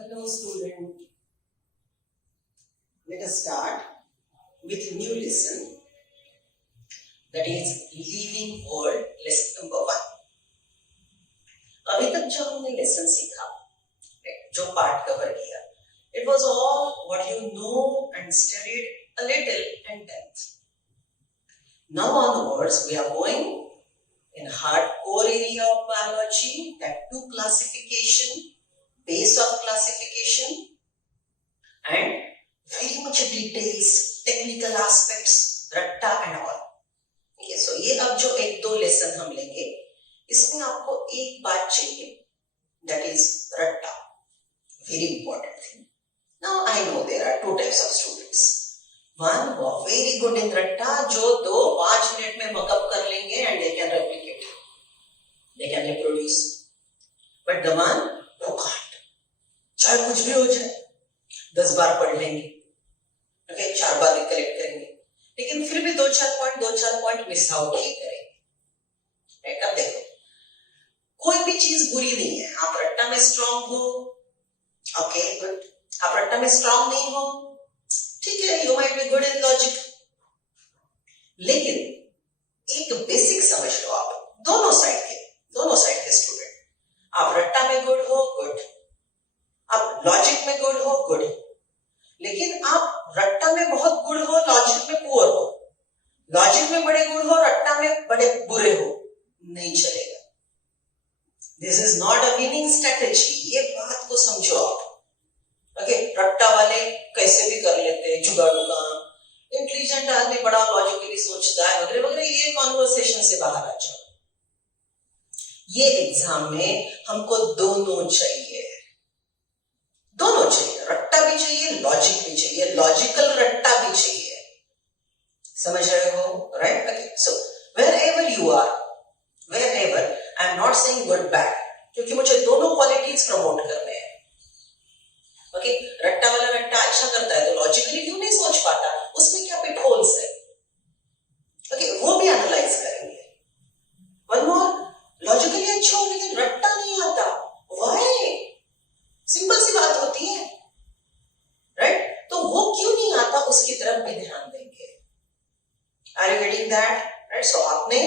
Hello student, let us start with new lesson, that is living world lesson number 1. अभी तक जो हमने lesson सीखा, जो पार्ट कवर किया, it was all what you know and studied a little in 10th. Now onwards we are going in hardcore area of biology, that 2 classification, base of classification and very much details, technical aspects, रट्टा and all. Okay, so ये अब जो 1-2 lesson हम लेंगे, इसमें आपको एक बात चाहिए, that is रट्टा, very important thing. Now I know there are 2 types of students. One who are very good in रट्टा, जो 2-5 मिनट में मकअप कर लेंगे and they can replicate, they can reproduce. But the one who can't, चाहे कुछ भी हो जाए, 10 बार पढ़ लेंगे, okay, 4 बार रिकलेक्ट करेंगे, लेकिन फिर भी 2-4 पॉइंट मिस आउट ही करेंगे. राइट, अब देखो, कोई भी चीज बुरी नहीं है. आप रट्टा में स्ट्रांग हो, ओके गुड. आप रट्टा में स्ट्रांग नहीं हो, ठीक है, you might be good in logic. लेकिन एक बेसिक समझ लो आप, दोनों साइड के स्टूडेंट. आप रट्टा में गुड हो, गुड. आप लॉजिक में गुड हो, गुड. लेकिन आप रट्टा में बहुत गुड हो, लॉजिक में पुअर हो, लॉजिक में बड़े गुड हो, रट्टा में बड़े बुरे हो, नहीं चलेगा. This is not a winning strategy. ये बात को समझो आप. ओके, रट्टा वाले कैसे भी कर लेते हैं जुगाड़ू काम, इंटेलिजेंट आदमी बड़ा लॉजिकली सोचता है वगैरह वगैरह. ये कॉन्वर्सेशन से बाहर आ जाओ. ये एग्जाम में हमको दोनों चाहिए, रट्टा भी चाहिए, लॉजिक भी चाहिए, लॉजिकल रट्टा भी चाहिए. समझ रहे हो? Right. Okay, so wherever you are, wherever, I am not saying good bad, क्योंकि मुझे दोनों क्वालिटीज प्रमोट करने हैं. ओके, रट्टा वाला रट्टा अच्छा करता है तो लॉजिकली क्यों नहीं सोच पाता, उसमें क्या पिट होल्स है, ओके, वो भी एनालाइज करेंगे. वन मोर, लॉजिकली अच्छा हो लेकिन रट्टा नहीं आता, व्हाई? सिंपल सी बात होती है, राइट? तो वो क्यों नहीं आता, उसकी तरफ भी ध्यान देंगे. Are you getting that? Right. So आपने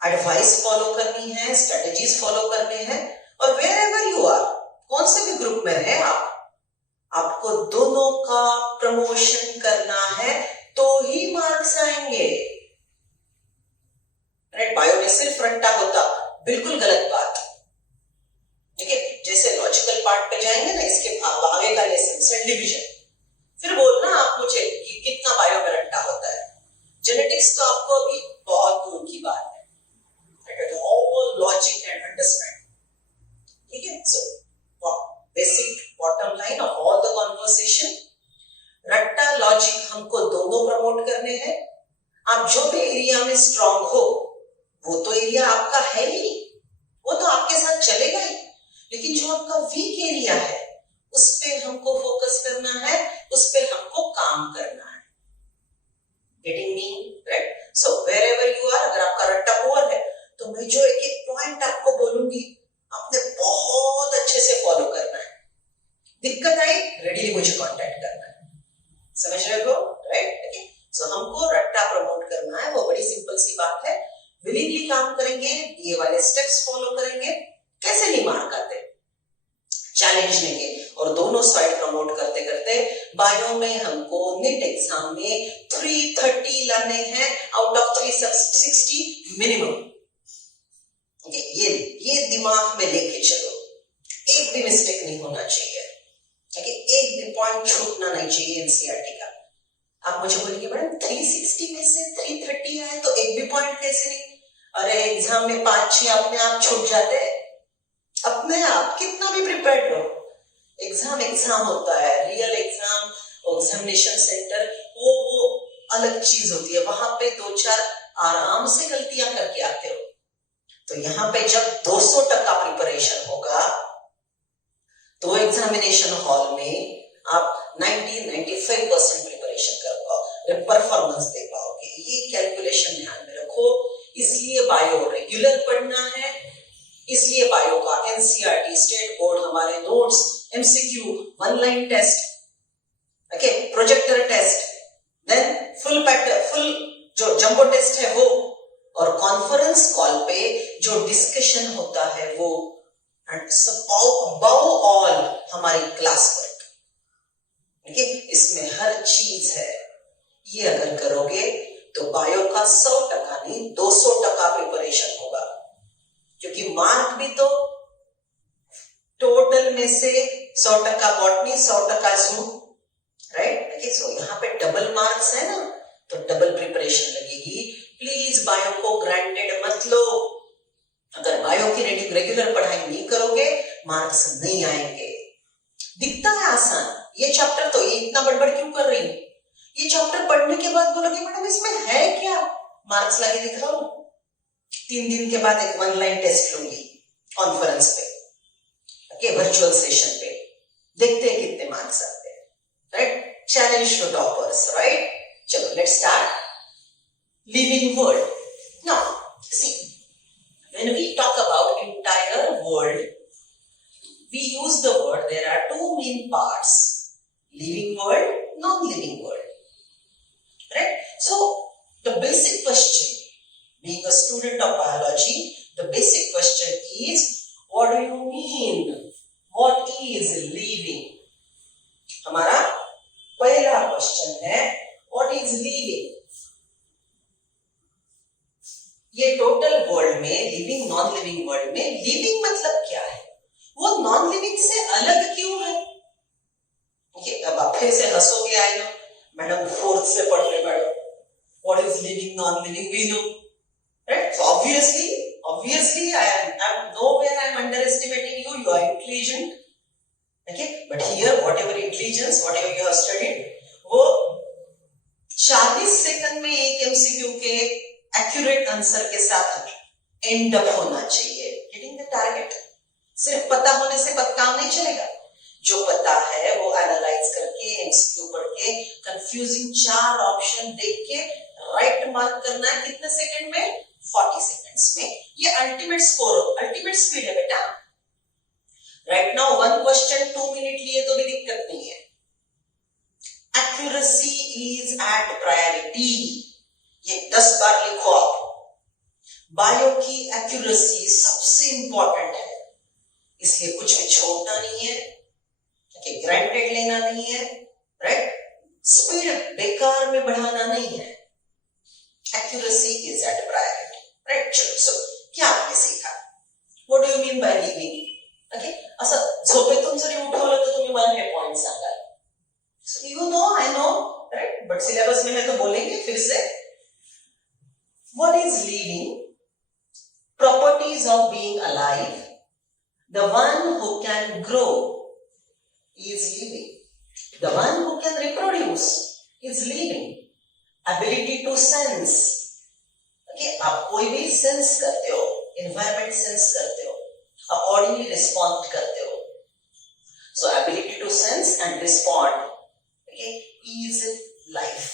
एडवाइस फॉलो करनी है, स्ट्रेटजीज फॉलो करने हैं, और वेयर एवर यू आर, कौन से भी ग्रुप में रहे आप, आपको दोनों का प्रमोशन करना है तो ही मार्क्स आएंगे. राइट. बायो में सिर्फ रट्टा होता, बिल्कुल गलत बात. ठीक है, जैसे लॉजिकल पार्ट पे जाएंगे ना, इसके आगे का लेसन सेल डिवीजन, फिर बोलना आप मुझे कि कितना बायो में रट्टा होता है. जेनेटिक्स तो आपको अभी बहुत दूर की बात है. All logic and understand. ठीक है, so basic bottom line of all the conversation, रट्टा लॉजिक हमको दोनों प्रमोट करने हैं. आप जो भी एरिया में स्ट्रांग हो, वो तो एरिया आपका है ही, वो तो आपके साथ चलेगा ही. लेकिन जो आपका वीक एरिया है, उस पे हमको फोकस करना है, उस पे हमको काम करना है. Getting me? Right. So wherever you are, अगर आपका रट्टा पुअर है तो मैं जो एक पॉइंट आपको बोलूंगी, आपने बहुत अच्छे से फॉलो करना है. दिक्कत आई, रेडीली मुझे कांटेक्ट करना है. समझ रहे हो? राइट. सो हमको रट्टा प्रमोट करना है, वो बड़ी सिंपल सी बात है. विलिंगली काम करेंगे, ये वाले स्टेप्स फॉलो करेंगे, कैसे नहीं मार्क आते, चैलेंज लेंगे, और दोनों साइड प्रमोट करते करते बायो में हमको नीट एग्जाम में 330 लाने हैं आउट ऑफ 360 मिनिमम. ये दिमाग में लेके चलो. एक भी मिस्टेक नहीं होना चाहिए, एक भी पॉइंट छूटना नहीं चाहिए एनसीईआरटी का. आप मुझे बोलेंगे मैडम 360 में से 330 आए तो एक भी पॉइंट कैसे नहीं? अरे एग्जाम में 5-6 अपने आप छूट जाते हैं, अपने आप, कितना भी प्रिपेयर्ड हो. एग्जाम होता है, रियल एग्जाम, एग्जामिनेशन सेंटर, वो अलग चीज होती है. वहां पे 2-4 आराम से गलतियां करके आते हो. तो यहाँ पे जब 200% प्रिपरेशन होगा, तो एग्जामिनेशन हॉल में आप 90-95% प्रिपरेशन कर पाओ, परफॉर्मेंस दे पाओगे. ये कैलकुलेशन ध्यान में रखो. इसलिए बायो रेगुलर पढ़ना है, इसलिए बायो का एनसीईआरटी स्टेट बोर्ड हमारे notes MCQ, one line test, okay, projector test, then full जो जंबो टेस्ट है वो, और कॉन्फ्रेंस कॉल पे जो डिस्कशन होता है वो, एंड above all हमारी क्लास वर्क, ठीक है, इसमें हर चीज है। ये अगर करोगे तो बायो का 100% नहीं 200% प्रिपरेशन होगा, क्योंकि मार्क भी तो टोटल में से 100% बॉटनी, 100% जूम, राइट। ओके, सो यहाँ पे डबल मार्क्स है ना, तो डबल प्रिपरेशन लगेगी। प्लीज बायो को ग्रांटेड मत लो। अगर बायो की रेगुलर पढ़ाई नहीं करोगे मार्क्स नहीं आएंगे। दिखता है आसान ये चैप्टर, तो ये इतना बड़बड़ क्यों कर रही हूं? ये चैप्टर पढ़ने के बाद बोलोगे मैडम इसमें है क्या, मार्क्स लगे दिख रहा हूं। 3 दिन के बाद एक वन लाइन टेस्ट लूंगी कॉन्फ्रेंस पे, ओके, वर्चुअल सेशन पे, देखते हैं कितने मार्क्स आते हैं, right. Challenge to toppers, right. चलो let's start. Living world. Now see, when we talk about entire world, we use the word, there are two main parts, living world, non-living world, right? So the basic question, being a student of biology, the basic question is, what do you mean, what is living? हमारा पहला question है, what is living? ये total world में, living non living world में, living मतलब क्या है, वो नॉन लिविंग से अलग क्यों है? ये अब आप फिर से हंसोगे, आई नो मैडम 4th से पढ़ रहे madam, what is living non living we know, right. So obviously I'm nowhere I'm underestimating you, you are intelligent, okay, but here whatever intelligence, whatever you have studied, वो 40 second में एक MCQ के accurate answer के साथ and up होना चाहिए, hitting the target. सिर्फ पता होने से काम नहीं चलेगा, जो पता है वो एनालाइज करके, एमसीक्यू पढ़ के, कंफ्यूजिंग 4 ऑप्शन देख के राइट मार्क करना है। कितने सेकंड में? 40 सेकंड्स में। ये अल्टीमेट स्कोर, अल्टीमेट स्पीड है बेटा। राइट नाउ 1 क्वेश्चन 2 मिनट लिए तो भी दिक्कत नहीं है। एक्यूरेसी इज एट प्रायोरिटी, ये 10 बार लिखो आप। बायो की एक्यूरेसी सबसे इंपॉर्टेंट है, इसलिए कुछ भी छोड़ना नहीं है, ग्रांटेड लेना नहीं है, राइट। स्पीड बेकार में बढ़ाना नहीं है, accuracy is at priority, right. चलो, सो क्या आपने सीखा? What do you mean by living? Okay, असं झोपेतून जरी उठवलं तर तुम्ही मला हे पॉइंट सांगाल। So you know, I know, right, but syllabus में है तो बोलेंगे फिर से। What is living? Properties of being alive. The one who can grow is living. The one who can reproduce is living. Ability to sense. Okay, आप कोई भी sense करते हो, environment sense करते हो, accordingly respond करते हो. So ability to sense and respond, okay, is life.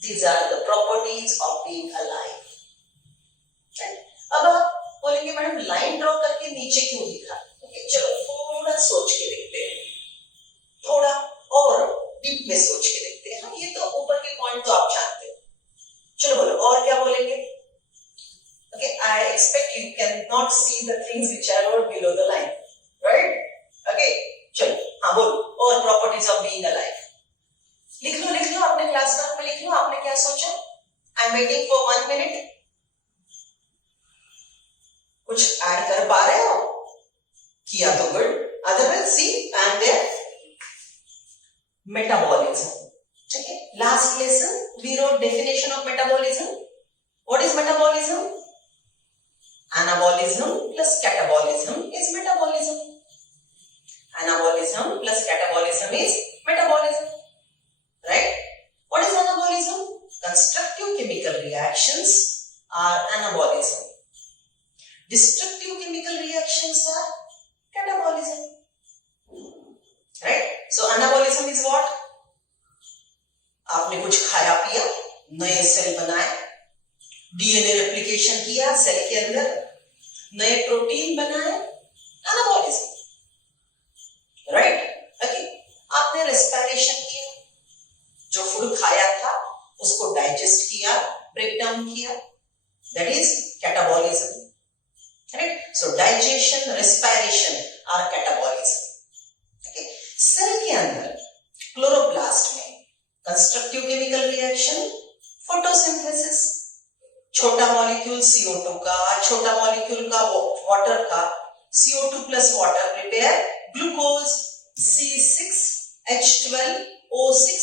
These are the properties of being alive. अब आप बोलेंगे मैडम लाइन ड्रॉ करके नीचे क्यों लिखा? ओके, चलो थोड़ा सोच के देखते हैं, थोड़ा और डीप में सोच के देखते हैं। हाँ, ये तो ऊपर के पॉइंट तो आप जानते हो। चलो बोलो, और क्या बोलेंगे? Okay, I expect you can not see the things which are wrote below the line, right? Okay, चलो, हाँ बोलो, और प्रॉपर्टीज ऑफ बीइंग अलाइव लिख लो अपने क्लास वर्क में लिख लो। आपने क्या सोचा? I am waiting for 1 minute. कुछ ऐड कर पा रहे हो? किया तो good, otherwise see I am there. Metabolism, ठीक है। Last lesson we wrote definition of metabolism. What is metabolism? Anabolism plus catabolism is metabolism. Anabolism plus catabolism is metabolism, right? What is anabolism? Constructive chemical reactions are anabolism. Destructive chemical reactions are catabolism, right? So anabolism is what? आपने कुछ खाया पिया, नए cell बनाए, DNA replication किया cell के अंदर, नए प्रोटीन बनाए, anabolism, right? ब्रेक डाउन किया, that is catabolism, right? So digestion, respiration are catabolism. Okay, cell के अंदर क्लोरोप्लास्ट में कंस्ट्रक्टिव केमिकल रिएक्शन, फोटोसिंथेसिस, छोटा मॉलिक्यूल CO2 का, छोटा मॉलिक्यूल का वाटर का, CO2 plus water prepare glucose C6H12O6।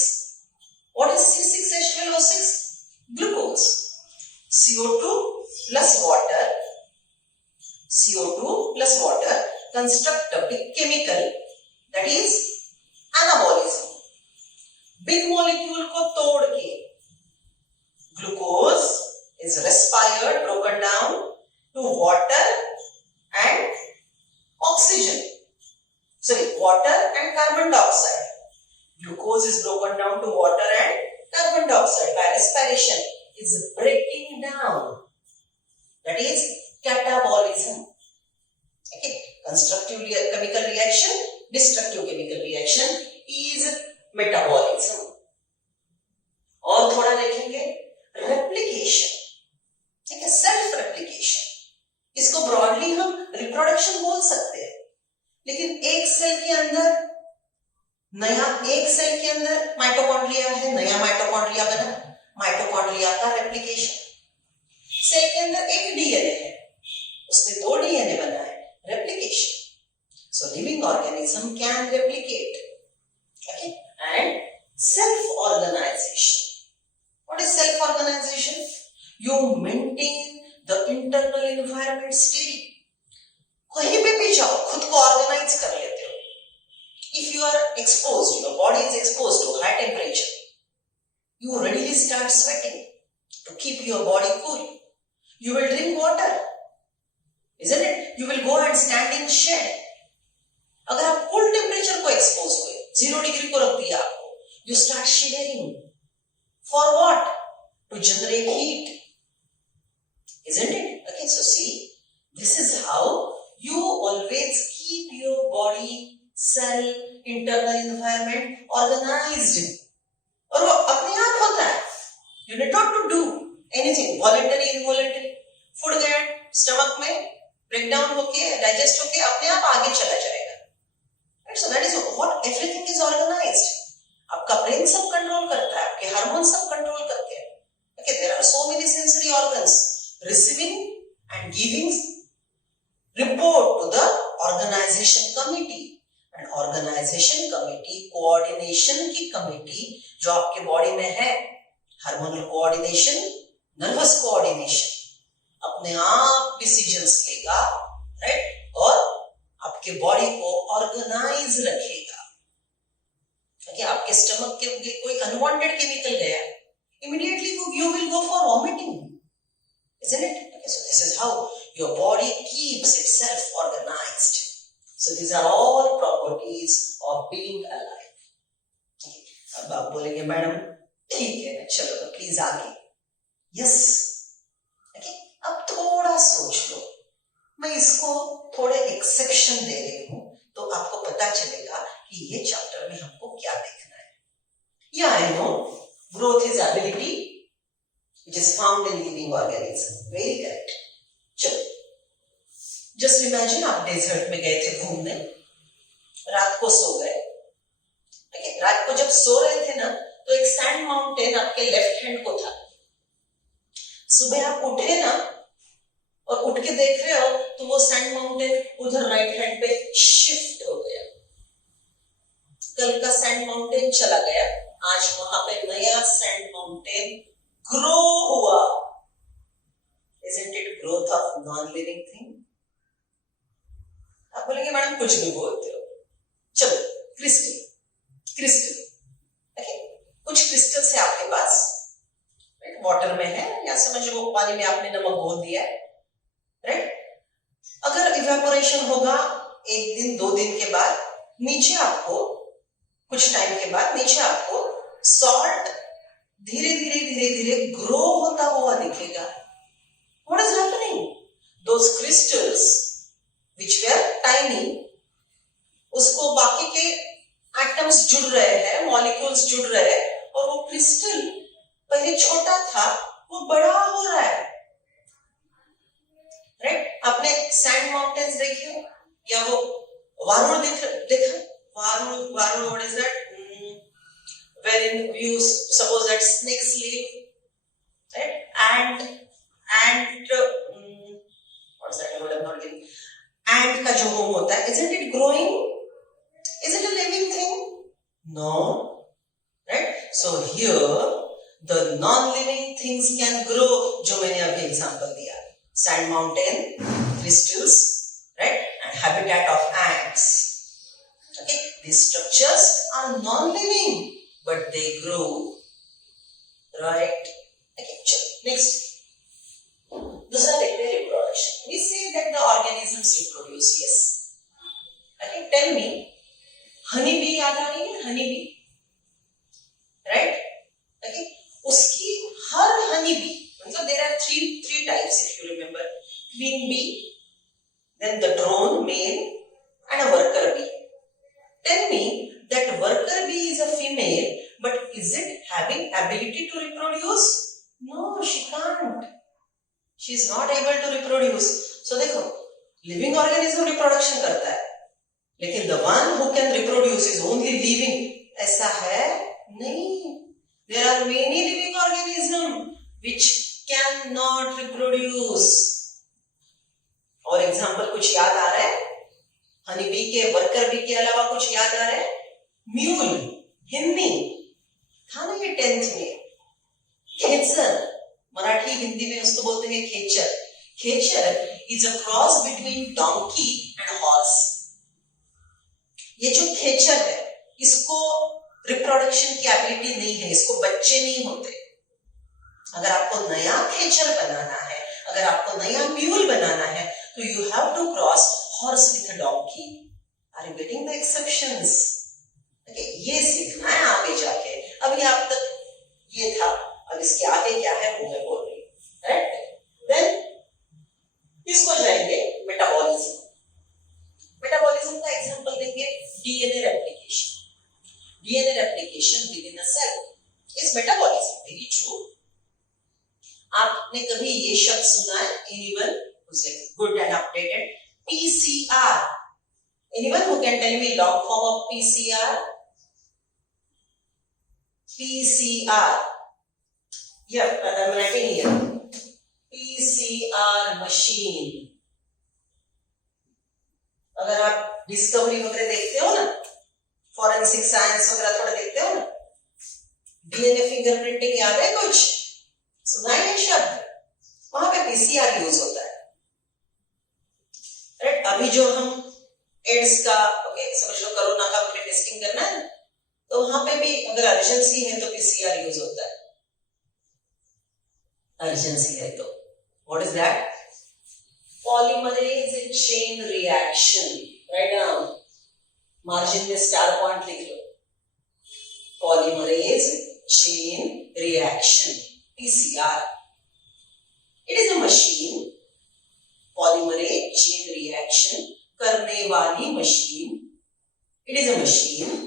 What is C6H12O6? Glucose. CO2 plus water, CO2 plus water construct a big chemical, that is anabolism. Big molecule को तोड़ के glucose is respired, broken down to water and oxygen. Sorry, water and carbon dioxide. Glucose is broken down to water and carbon dioxide by respiration. Is breaking down. That is catabolism. Okay, constructive chemical reaction, destructive chemical reaction is metabolism. और थोड़ा देखेंगे replication. ठीक है, self replication, इसको broadly हम reproduction बोल सकते हैं, लेकिन एक सेल के अंदर माइटोकॉन्ड्रिया है, नया माइटोकॉन्ड्रिया बना, माइटोकॉन्ड्रिया का रेप्लिकेशन। सेल के अंदर एक डीएनए है, उसने 2 डीएनए बनाए, replication. So living organism can replicate, okay, and self organisation. What is self organisation? You maintain the internal environment steady. कहीं पे भी जाओ खुद को ऑर्गेनाइज कर लेते हो। If you are exposed, your body is exposed to high temperature, you readily start sweating to keep your body cool. You will drink water, isn't it? You will go and stand in shade. अगर आप cool temperature को expose हुए, 0 degree को रख दिया आपको, you start shivering. For what? To generate heat. Isn't it? Okay, so see, this is how you always keep your body, cell, internal environment organized. और वो अपने आप होता है. You need not to do anything, voluntary, involuntary. Food गया stomach में, break down होके, digest होके, अपने आप आगे चला जाएगा. Right? So that is what everything is organized. आपका brain सब कंट्रोल करता है, आपके हार्मोन सब कंट्रोल करते हैं. Okay, there are so many sensory organs. Receiving and giving report to the organization committee, and organization committee coordination की committee जो आपके बॉडी में है, हार्मोनल कोऑर्डिनेशन, नर्वस कोऑर्डिनेशन, अपने आप डिसीजंस लेगा, राइट, और आपके बॉडी को ऑर्गेनाइज रखेगा। okay, आपके स्टमक के कोई अनवांटेड केमिकल गया, immediately you will go for vomiting. Isn't it? Okay, so this is how your body keeps itself organized. So these are all properties of being alive. Okay. अब आप बोलेंगे madam ठीक है, चलो तो प्लीज आगे। Yes, okay, अब थोड़ा सोच लो, मैं इसको थोड़े एक्सेप्शन दे रही हूं तो आपको पता चलेगा कि ये चैप्टर में हमको क्या देखना है। या I know growth is ability which is found in living organism. Very correct. चलो, just imagine आप डेजर्ट में गए थे घूमने, रात को सो गए। okay, रात को जब सो रहे थे ना, तो एक सैंड माउंटेन आपके लेफ्ट हैंड को था। सुबह आप उठे ना, और उठ के देख रहे हो तो वो सैंड माउंटेन उधर राइट हैंड पे शिफ्ट हो गया। कल का सैंड माउंटेन चला गया, आज वहां पे नया सैंड माउंटेन ग्रो हुआ। Isn't it growth of non-living thing? आप बोलेंगे मैडम कुछ भी बोलते हो। चलो, क्रिस्टल, ओके, कुछ क्रिस्टल्स है आपके पास, राइट, वाटर में है, या समझ लो पानी में आपने नमक घोल दिया है, राइट। अगर इवेपोरेशन होगा 1 दिन 2 दिन के बाद, नीचे आपको कुछ टाइम के बाद नीचे आपको सॉल्ट धीरे धीरे ग्रो होता हुआ दिखेगा। What is happening? Those crystals which were tiny, उसको बाकी के एटम्स जुड़ रहे हैं, मॉलिक्यूल्स जुड़ रहे हैं, और वो क्रिस्टल पहले छोटा था, वो बड़ा हो रहा है, राइट? आपने सैंड माउंटेन्स देखे हो या वो वारुण देखा? वारुण, what is that? Wherein you suppose that snakes live, right? And what is that word? I'm not getting. Ant का जो home होता है, isn't it growing? Is it a living thing? No, right? So here the non-living things can grow. जो मैंने अभी example दिया, sand mountain, crystals, right? And habitat of ants. Okay, these structures are non-living, but they grow, right? Okay, next. दूसरा देखते हैं reproduction. We say that the organisms reproduce. Yes. Okay, tell me, honey bee याद आ रही है? Honey bee, right? Okay, उसकी हर honey bee, मतलब there are three types if you remember. Queen bee, then the drone male, and a worker bee. Tell me that worker bee is a female, but is it having ability to reproduce? No, she can't. She is not able to reproduce. So देखो, living organism reproduction करता है, लेकिन the one who can reproduce is only living. ऐसा है नहीं. There are many living organisms which cannot reproduce. और example कुछ याद आ रहा है? हनी बी के, वर्कर बी के अलावा कुछ याद आ रहा है? म्यूल, हिंदी था ना ये 10th में. खेचर, मराठी हिंदी में उसको बोलते हैं खेचर. खेचर is a cross between donkey and horse. ये जो खेचर है, इसको रिप्रोडक्शन की एबिलिटी नहीं है, इसको बच्चे नहीं होते. अगर आपको नया खेचर बनाना है, अगर आपको नया म्यूल बनाना है, तो you have to cross horse with a donkey. Are you getting the exceptions? Okay, ये सीखना है आगे जाके. अभी आप तक ये था, अब इसके आगे क्या है वो मैं बोल रही हूँ, राइट? देन इसको जाएंगे मेटाबॉलिज्म. मेटाबॉलिज्म का एग्जांपल देंगे DNA replication. DNA replication within a cell is metabolism. Very true. आपने कभी ये शब्द सुना है? Anyone who's like good and updated? PCR. Anyone who can tell me long form of PCR? PCR. Yeah, I'm writing here. PCR machine. अगर आप discovery वगैरह देखते हो ना, फॉरेंसिक साइंस वगैरह थोड़ा देखते हो ना, डीएनए फिंगरप्रिंटिंग याद है कुछ? सुना है ये शब्द? वहां पे पीसीआर यूज होता है, राइट? अभी जो हम एड्स का, ओके, समझ लो कोरोना का वगैरह टेस्टिंग करना है, तो वहां पे भी अगर अर्जेंसी है तो पीसीआर यूज होता है. अर्जेंसी है तो what is that? Polymerase chain reaction. Right down, margin में स्टार पॉइंट लिख लो. Polymerase chain reaction, PCR. It is a machine, polymerase chain reaction करने वाली मशीन. It is a machine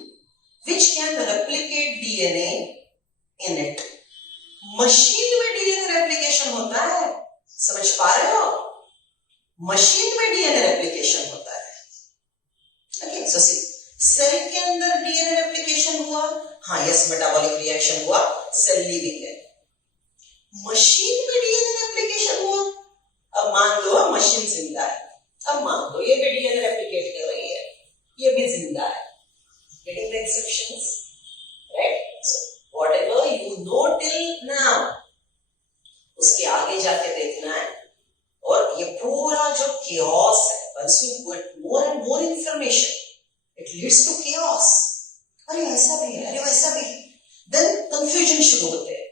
which can replicate DNA in it. Machine में DNA replication होता है, समझ पा रहे हो? मशीन में डीएनए रेप्लिकेशन होता है. ओके, सो सी, सेल के अंदर डीएनए रेप्लिकेशन हुआ, हाँ, यस, मेटाबॉलिक रिएक्शन हुआ, सेल लिविंग है. मशीन में डीएनए रेप्लिकेशन हुआ. अब मान लो मशीन जिंदा है, अब मान लो ये भी डीएनए रेप्लिकेट कर रही है, ये भी जिंदा है. Getting the exceptions, right? So whatever you know till now, उसके आगे जाके देखना है. और ये पूरा जो chaos है, once you get more and more information, it leads to chaos. अरे ऐसा भी है, अरे वैसा भी है, then confusion शुरू होते हैं.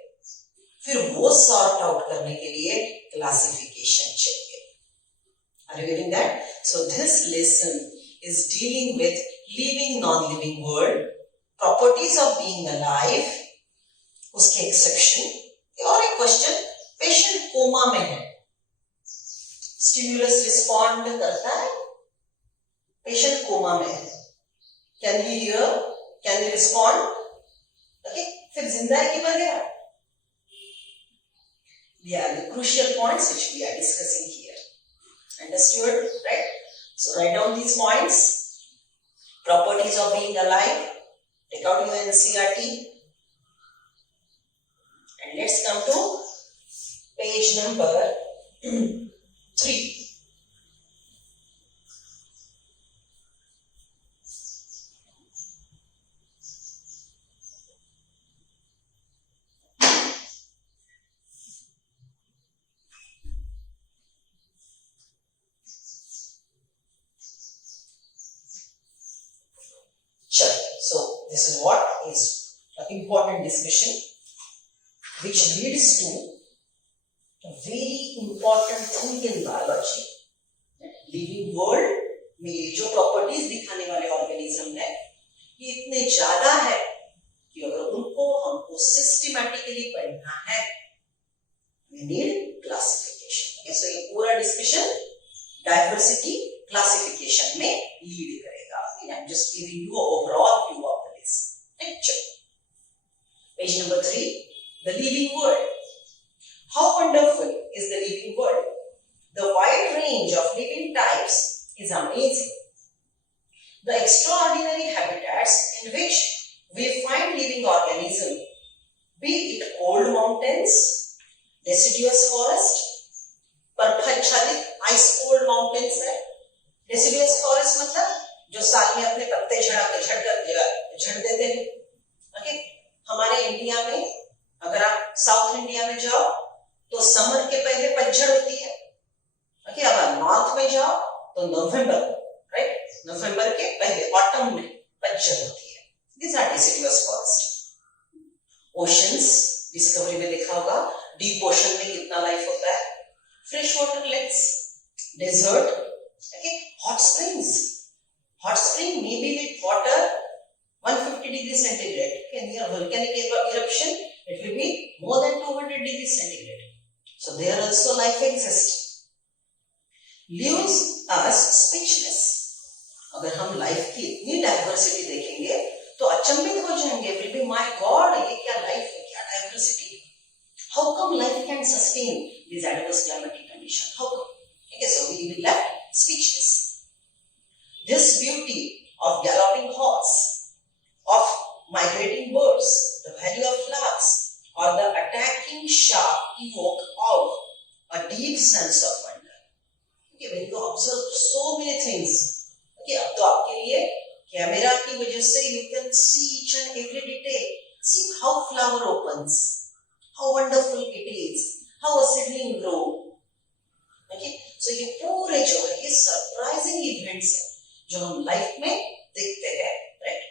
फिर वो sort out करने के लिए classification चाहिए. Are you getting that? So this lesson is dealing with living non-living world, properties of being alive, उसके exception. और एक question, patient कोमा में है, stimulus respond करता है, patient कोमा में है, can he hear, can he respond? Okay, फिर जिंदा है कि मर गया? Yeah, the crucial points which we are discussing here. Understood, right? So write down these points. Properties of being alive. Take out your NCERT. And let's come to page number 3. So this is what is an important discussion which leads to a very important thing in biology. Living world में ये जो properties दिखाने वाले organism है ये इतने ज्यादा है कि अगर उनको हमको सिस्टमैटिकली पढ़ना है we need classification. Okay, so ये पूरा डिस्कशन डाइवर्सिटी क्लासिफिकेशन में लीड करेगा. I'm just giving you an overall view of this picture. Page number 3, the living world. How wonderful is the living world? The wide range of living types is amazing. The extraordinary habitats in which we find living organisms, be it cold mountains, deciduous forest, बर्फाच्छादित ice cold mountains है. Deciduous forest मतलब जो साल में अपने पत्ते झड़ देते हैं. ओके, हमारे इंडिया में अगर आप साउथ इंडिया में जाओ तो समर के पहले पतझड़ होती है. ओके, अगर नॉर्थ में जाओ तो नवंबर, राइट, नवंबर के पहले ऑटम में पतझड़ होती है. This are deciduous forest. Oceans discovery में देखा होगा डीप ओशन में कितना लाइफ होता है. Fresh water lakes, desert, okay, hot springs. Hot spring may be with water 150 degrees centigrade. Okay, near volcanic eruption, it will be more than 200 degrees centigrade. So there also life exists. Leaves us speechless. अगर हम life की इतनी diversity देखेंगे तो अचंभित हो जाएंगे. Will be my God, ये क्या लाइफ है, क्या diversity. How come life can sustain these adverse climatic conditions? How come? Okay, so we will be left speechless. This beauty of galloping horse, of migrating birds, the value of flowers, or the attacking shark evoke a deep sense of wonder. Okay, when you observe so many things, okay, अब तो आपके लिए camera की वजह से you can see each and every detail. See how flower opens, how wonderful it is, how a seedling grow. Okay, so ये पूरे जो है ये surprising events है जो हम लाइफ में देखते हैं, राइट.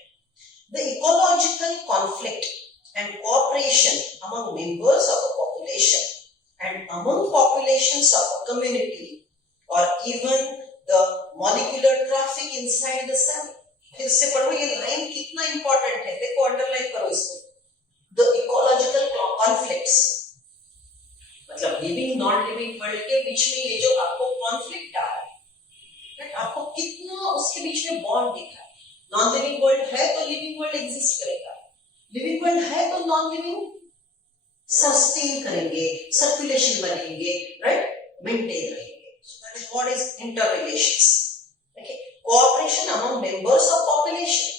The ecological conflict and cooperation among members of a population and among populations of a community और even the molecular traffic inside the cell. फिर से पढ़ो, ये लाइन कितना इंपॉर्टेंट है, देखो, अंडरलाइन करो इसको. द इकोलॉजिकल कॉन्फ्लिक्ट्स मतलब लिविंग नॉन लिविंग वर्ल्ड के बीच में ये जो आपको कॉन्फ्लिक्ट आ रहा है, आपको कितना उसके बीच में बॉन्ड दिखा है. नॉन लिविंग वर्ल्ड है तो लिविंग वर्ल्ड एग्जिस्ट करेगा, लिविंग वर्ल्ड है तो नॉन लिविंग सस्टेन करेंगे, सर्कुलेशन बनेंगे, राइट, मेंटेन रहेंगे. So that is what is interrelations. Okay, cooperation among members of population.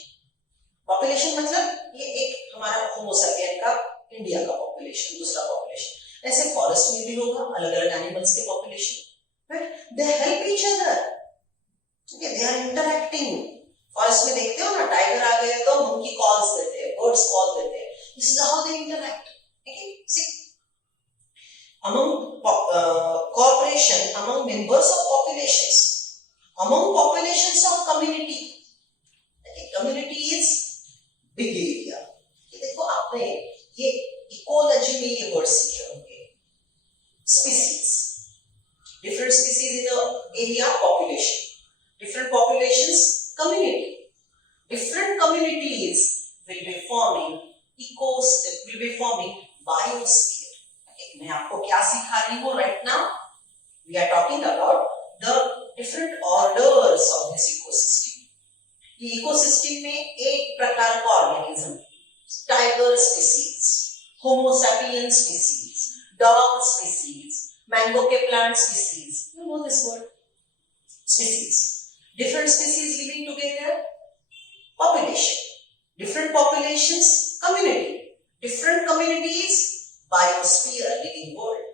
Population मतलब ये एक हमारा होमो सैपियन का इंडिया का पॉपुलेशन, दूसरा पॉपुलेशन. ऐसे फॉरेस्ट में भी होगा अलग-अलग एनिमल्स के population, right. They help each other. Okay, they are interacting. Forest में देखते हो ना, टाइगर आ गए तो मंकी कॉल्स देते हैं, बर्ड्स कॉल देते हैं. This is how they interact. Okay, see, among cooperation among members of populations, among populations of community. Okay, community is big area. ये देखो, आपने ये इकोलॉजी में ये वर्ड सीखे होंगे. Species, different species in the area, population. Different populations, community. Different communities will be forming biosphere. Okay, मैं आपको क्या सिखा रही हूँ right now? We are talking about the different orders of this ecosystem. ये ecosystem में एक प्रकार का organism, tiger species, homo sapien species, dog species, mango के plant species. You know this word? Species. Different species living together. Population. Different populations, community. Different communities, biosphere, living world.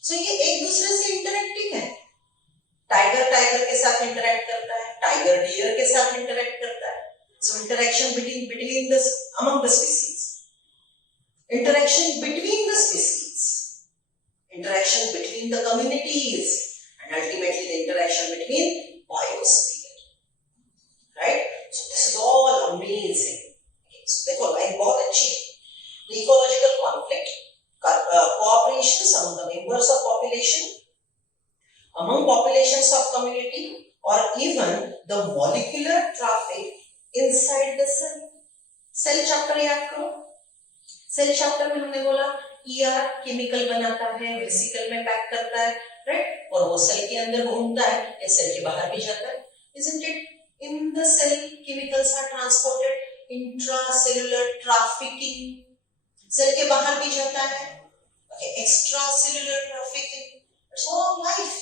So ये एक दूसरे से interacting है. Tiger tiger के साथ interact करता है, टाइगर डियर के साथ इंटरेक्ट करता है. So interaction between the among the species, interaction between the species, interaction between the communities, and ultimately the interaction between biosphere. Right? So this is all amazing. Okay, so देखो line बहुत अच्छी है. The ecological conflict, cooperations among the members of population, among populations of community, or even the molecular traffic inside the cell. Cell chapter याद करो. Cell chapter में हमने बोला ER chemical बनाता है, वेसिकल में पैक करता है, राइट? और वो सेल के अंदर घूमता है या सेल के बाहर भी जाता है. Isn't it? In the cell, chemicals are transported, intracellular trafficking. Cell के बाहर भी जाता है. Okay, extracellular trafficking. It's all life.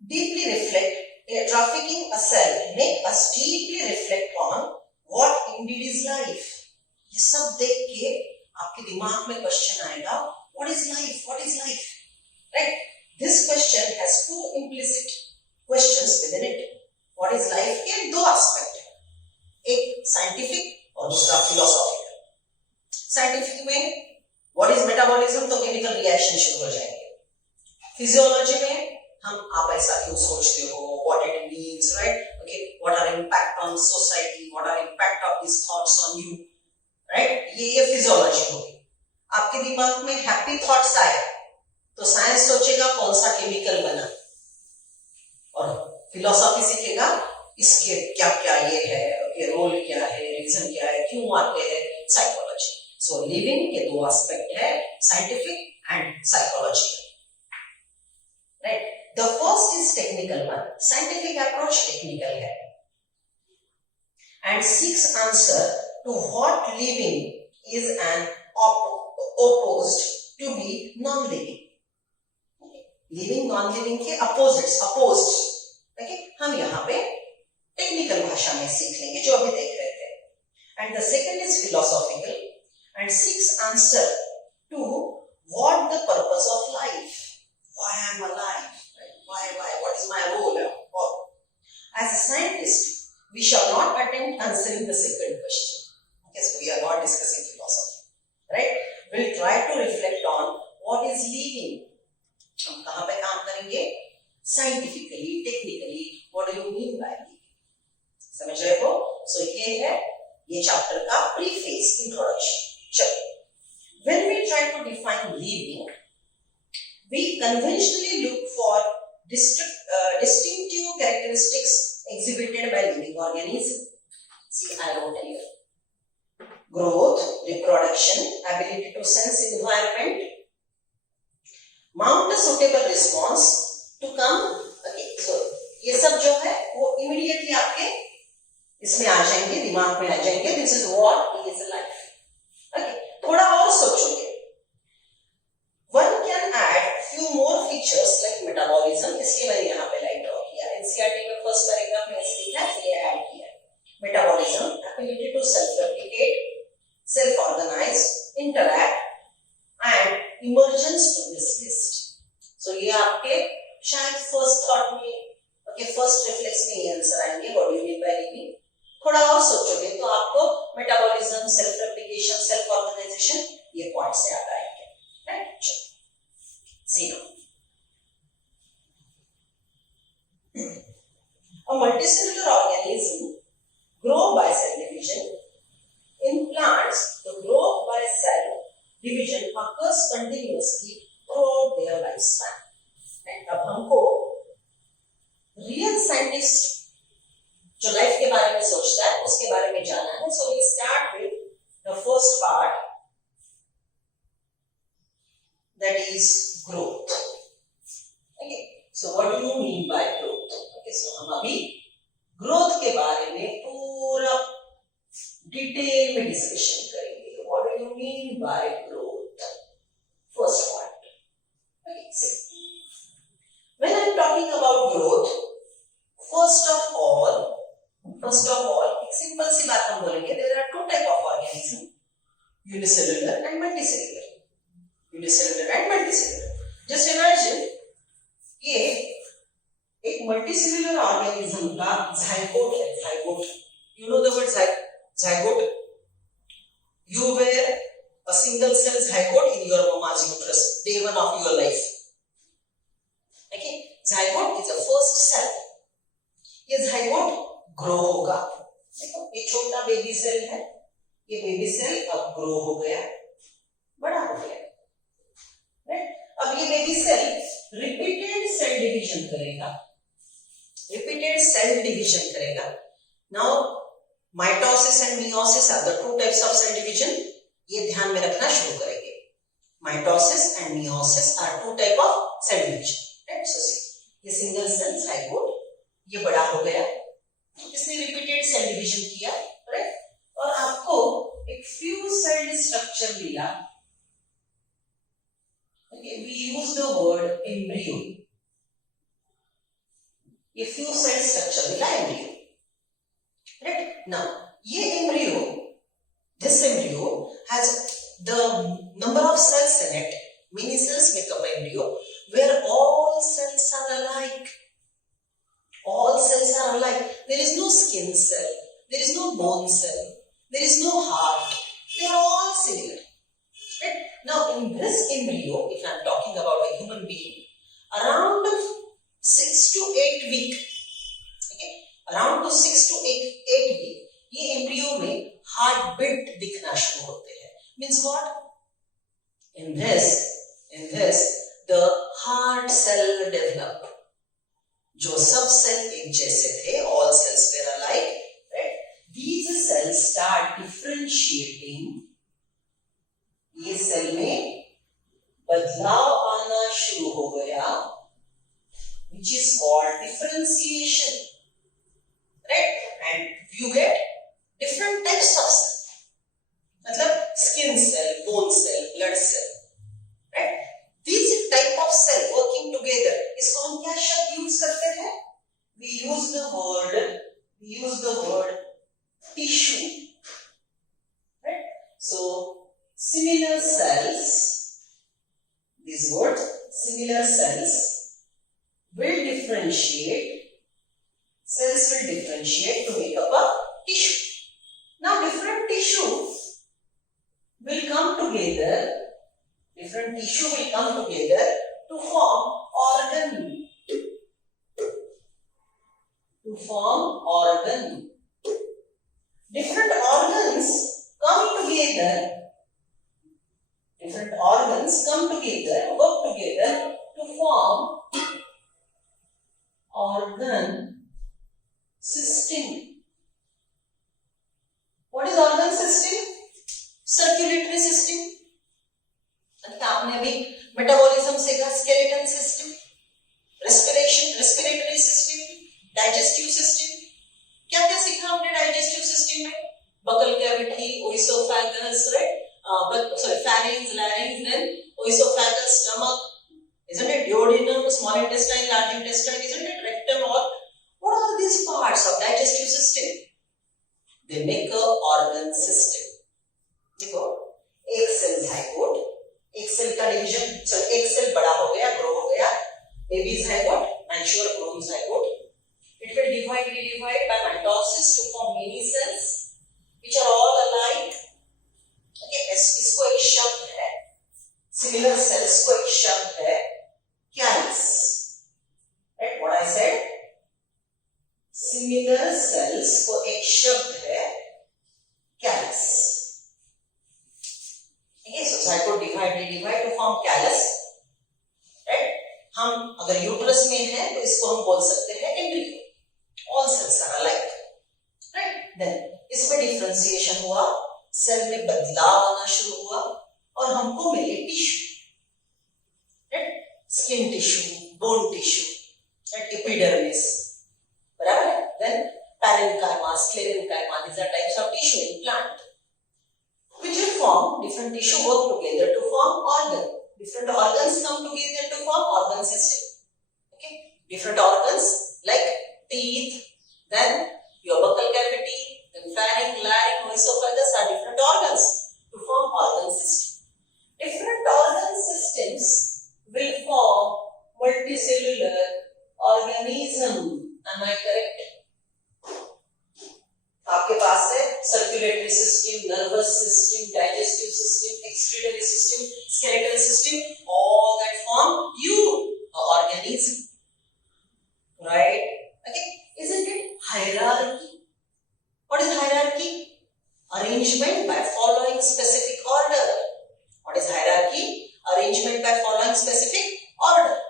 Deeply reflect. Trafficking a cell make us deeply reflect on what indeed is life. ये सब देख के आपके दिमाग में क्वेश्चन आएगा, what is life? What is life? Right? This question has two implicit questions within it. What is life के दो एस्पेक्ट हैं, एक साइंटिफिक और दूसरा फिलोसॉफिकल. साइंटिफिक में what is metabolism तो केमिकल रिएक्शन शुरू हो जाएंगे. फिजियोलॉजी में आप ऐसा क्यों सोचते हो, what it means, right? Okay, what are impact on society, what are impact of these thoughts on you, right? ये फिजियोलॉजी होगी. आपके दिमाग में हैप्पी थॉट्स आए तो साइंस सोचेगा कौन सा केमिकल बना, और फिलोसॉफी सीखेगा इसके क्या क्या ये है, okay, रोल क्या है, रीजन क्या है, क्यों आते हैं, साइकोलॉजी. सो लिविंग के दो एस्पेक्ट है, scientific and psychological. Right? The first is technical one. Scientific approach technical है and seeks answer to what living is an opposed to be non-living. Living non-living के opposites, opposed. Okay? हम यहाँ पे technical भाषा में सीख लेंगे जो अभी देख रहे थे. And the second is philosophical and seeks answer to what the purpose of life. Why I am alive? Why? What is my role? Or, as a scientist, we shall not attempt answering the second question. Okay, so we are not discussing philosophy, right? We'll try to reflect on what is living. हम कहाँ पे काम करेंगे? Scientifically, technically, what do you mean by living? समझ रहे हो? So ये है ये chapter का preface, introduction. चलो, when we try to define living, we conventionally look for distinctive characteristics exhibited by living organism. See, I wrote here. Growth, reproduction, ability to sense environment, mount a suitable response to come. Okay, so ये सब जो है वो immediately आपके इसमें आ जाएंगे, दिमाग में आ जाएंगे. This is what is life. Okay, थोड़ा और सोचोगे. One can add few more features like metabolism. इसलिए मैंने यहाँ पे लाइन ड्रॉ किया. NCERT में फर्स्ट पैराग्राफ में ऐसे लिखा है, इसलिए ऐड किया. Metabolism, ability to self-replicate, self-organize, interact, and emergence to this list. So ये आपके शायद फर्स्ट थॉट में, okay, फर्स्ट रिफ्लेक्स में ये आंसर आएंगे. What do you mean by living? थोड़ा और सोचोगे तो आपको metabolism, self replication, self organisation ये पॉइंट्स याद आएंगे. Right? See now. A multicellular organism grow by cell division. In plants, the growth by cell division occurs continuously throughout their lifespan. And अब हमको real scientist जो life के बारे में सोचता है उसके बारे में जानना है. So we start with the first part, that is growth. Okay, so what do you mean by growth? Okay, so हम अभी growth के बारे में पूरा डिटेल में डिस्कशन करेंगे. What do what you mean by growth. First point. Okay, see. When I'm talking about growth, first of all, एक simple सी बात हम बोलेंगे, there are two type of organism, unicellular and multicellular. Unicellular and multicellular. Just imagine, ये एक multicellular organism का zygote है, zygote. You know the word zygote? You were a single cell zygote in your mama's uterus, day one of your life. Okay, zygote is a first cell. ये zygote grow होगा. देखो ये छोटा baby cell है, ये baby cell अब grow हो गया, बड़ा हो गया. राइट, अब ये baby cell repeated cell division करेगा, रिपीटेड सेल डिवीजन करेगा. Now mitosis and meiosis are the two types of cell division. ये ध्यान में रखना शुरू करेंगे. Mitosis and meiosis are two type of cell division. Right, so see ये single cell zygote ये बड़ा हो गया, इसने रिपीटेड सेल डिवीजन किया. राइट, और आपको एक फ्यू सेल स्ट्रक्चर मिला. Okay, we use the word embryo. ये फ्यू सेल स्ट्रक्चर मिला एम्ब्रियो. राइट, नाउ ये embryo, this embryo has the number of cells in it. Many cells make up embryo, where all cells are alike. All cells are alike. There is no skin cell, there is no bone cell, there is no heart. They are all similar. Right? Now in this embryo, if I am talking about a human being, around 6 to 8 week, okay, around to 6 to 8 week, ये embryo में heart beat दिखना शुरू होते हैं. Means what? In this the heart cell develop. जो सब cell एक जैसे थे, all cells were alike, right? These cells start differentiating. ये सेल में बदलाव आना शुरू हो गया, which is called differentiation. Right? And you get different types of cell. मतलब skin cell, bone cell, blood cell. Right? These type of cell working together. इसको हम क्या शब्द यूज करते हैं? We use the word tissue. Right? So similar cells. This word similar cells will differentiate. Cells will differentiate to make up a tissue. Now different tissue will come together. Different tissue will come together to form organ. To form organ. Different organs come together. Different organs come together, work together to form organ system. What is organ system? Circulatory system. आपने अभी metabolism सीखा, skeleton system, respiratory system, digestive system. क्या क्या सीखा हमने digestive system में? Buccal cavity, oesophagus, right? Pharynx, larynx, then oesophagus, stomach, isn't it? Duodenum, small intestine, large intestine, isn't it? Rectum, or what are these parts of digestive system? They make a organ system. देखो, एक cell zygote, एक cell का division, चलो एक cell बड़ा हो गया, grow हो गया, baby zygote, mature grown zygote. It will redivide by mitosis to form many cells, which are all alike. Okay, इसको एक शब्द है, similar cells को एक शब्द है, callus. Right? What I said? Similar cells को एक शब्द है, callus. Okay, so zygote redivide to form callus. Right? हम अगर यूट्रस में है तो इसको हम बोल सकते हैं embryo. All cells are alike. Right? Then इसमें डिफरेंशिएशन हुआ, सेल में बदलाव आना शुरू हुआ और हमको मिले tissue. Right? Skin tissue, bone tissue, right? Epidermis. बराबर है? Then parenchyma, sclerenchyma, these are types of tissue in plant, which will form different different organs come together to form organ system. Okay, different organs like teeth, then your buccal cavity, then pharynx, larynx, esophagus are different organs to form organ system. Different organ systems will form multicellular organism. Am I correct? आपके पास है circulatory system, nervous system, digestive system, excretory system, skeletal system, all that form you organism, right? Okay, isn't it hierarchy? What is hierarchy? Arrangement by following specific order. What is hierarchy? Arrangement by following specific order.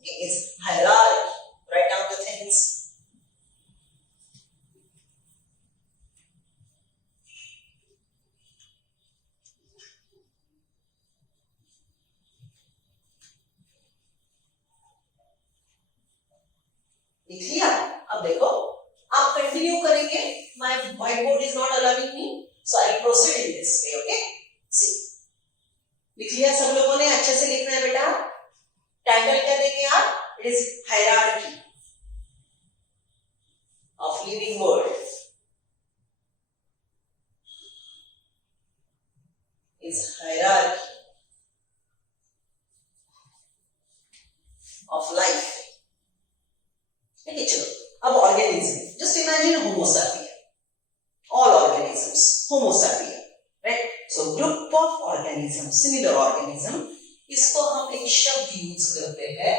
Okay, it's hierarchy. Write down the things. लिख लिया? अब देखो आप continue करेंगे. My whiteboard is not allowing me, so I proceed in this way. Okay, see, लिख लिया सब लोगों ने? अच्छे से लिखना है बेटा. टाइटल क्या देंगे आप? It is hierarchy of living world. Is hierarchy of life. ठीक है, चलो अब organism. Just imagine homo sapien. All organisms homo sapien, right? So group of organism, similar organism. इसको हम एक शब्द यूज करते हैं.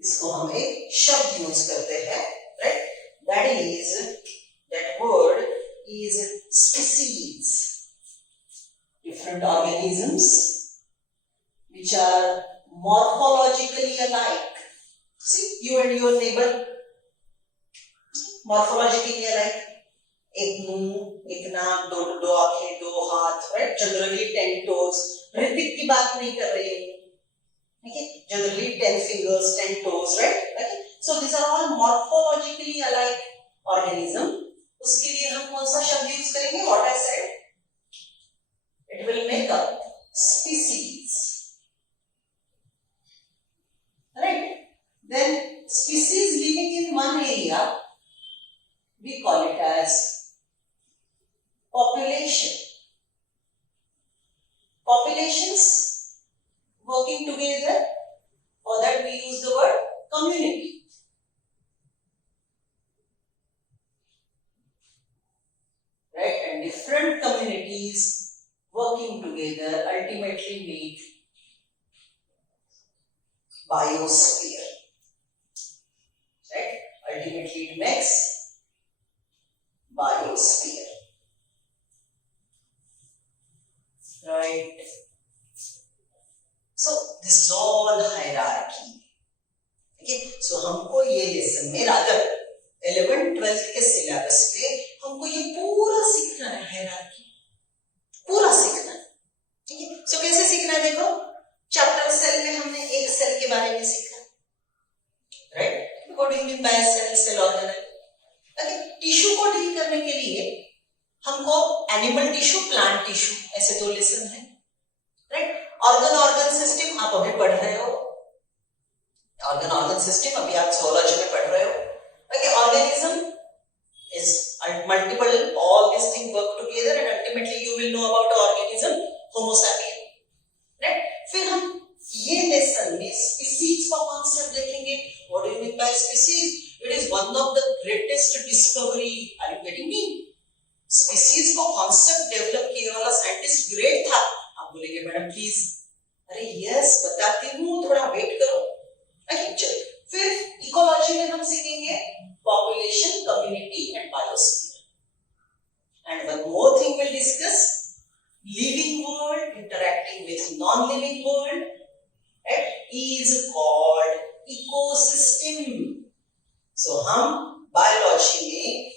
इसको हम एक शब्द यूज करते हैं, right? that word is species. Different organisms which are morphologically alike. See, you and your neighbor, morphologically alike. एक मुंह, एक नाक, दो आंखें, दो हाथ, right? Generally 10 toes. ऋतिक की बात नहीं कर रही हूँ. Okay? Generally 10 fingers, 10 toes, right? Okay? So these are all morphologically alike organism. उसके लिए हम कौन सा शब्द यूज करेंगे? What I said. It will make up species. Right? Then species living in one area, we call it as population. Populations working together, for that we use the word community. Right? And different communities working together ultimately make biosphere. Right? Ultimately it makes biosphere. Right? So this is all hierarchy. Okay? So हमको ये lesson में rather 11-12 के syllabus में हमको ये पूरा सीखना है. हायरार्की पूरा सीखना है. ठीक है? सो कैसे सीखना है? देखो, चैप्टर सेल में हमने एक सेल के बारे में सीखा, right? What do you mean by cell, cell organelle. Okay, tissue को डील करने के लिए हमको एनिमल टिश्यू, प्लांट टिश्यू, ऐसे दो लेसन है, राइट? ऑर्गन सिस्टम आप अभी पढ़ रहे हो. ऑर्गन सिस्टम अभी आप zoology में पढ़ रहे हो. Okay, organism is multiple, all these things work together and ultimately you will know about the organism, Homo sapien. Right? फिर हम ये लेसन में species का concept देखेंगे. What do you mean by species? It is one of the greatest discovery. Are you getting me? Species को concept develop किया वाला scientist great था. आप बोलेंगे मैडम प्लीज. अरे यस बताती हूँ, थोड़ा वेट करो. Okay, चलो. फिर इकोलॉजी में हम सीखेंगे population, community and biosphere. And one more thing we'll discuss, living world interacting with non-living world, right, is called ecosystem. So हम biology में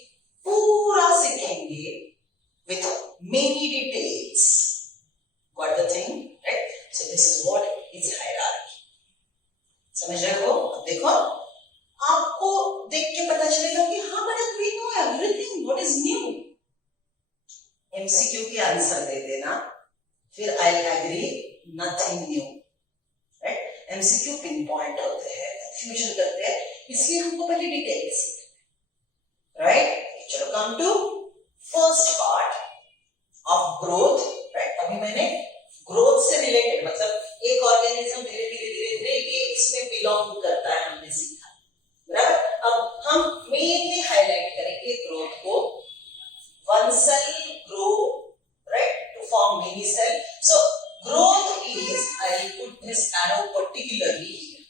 पूरा सीखेंगे with many details. Got the thing, right? So this is what is hierarchy. समझ रहे हो? अब देखो, आपको देख के पता चलेगा कि हाँ madam we know everything. What is new? MCQ के आंसर दे देना, फिर I'll agree nothing new, right. MCQ pin point होते हैं, कंफ्यूजन करते हैं, इसलिए हमको पहले डिटेल सीखना, राइट। चलो come to first part of growth, right. अभी मैंने ग्रोथ से रिलेटेड मतलब एक ऑर्गेनिज्म धीरे धीरे ये इसमें बिलोंग करता है, हमने सीखा, बराबर। अब हम मेनली हाईलाइट करेंगे ग्रोथ को। One cell grow, right, to form many cell. So growth is, I will put this arrow particularly here,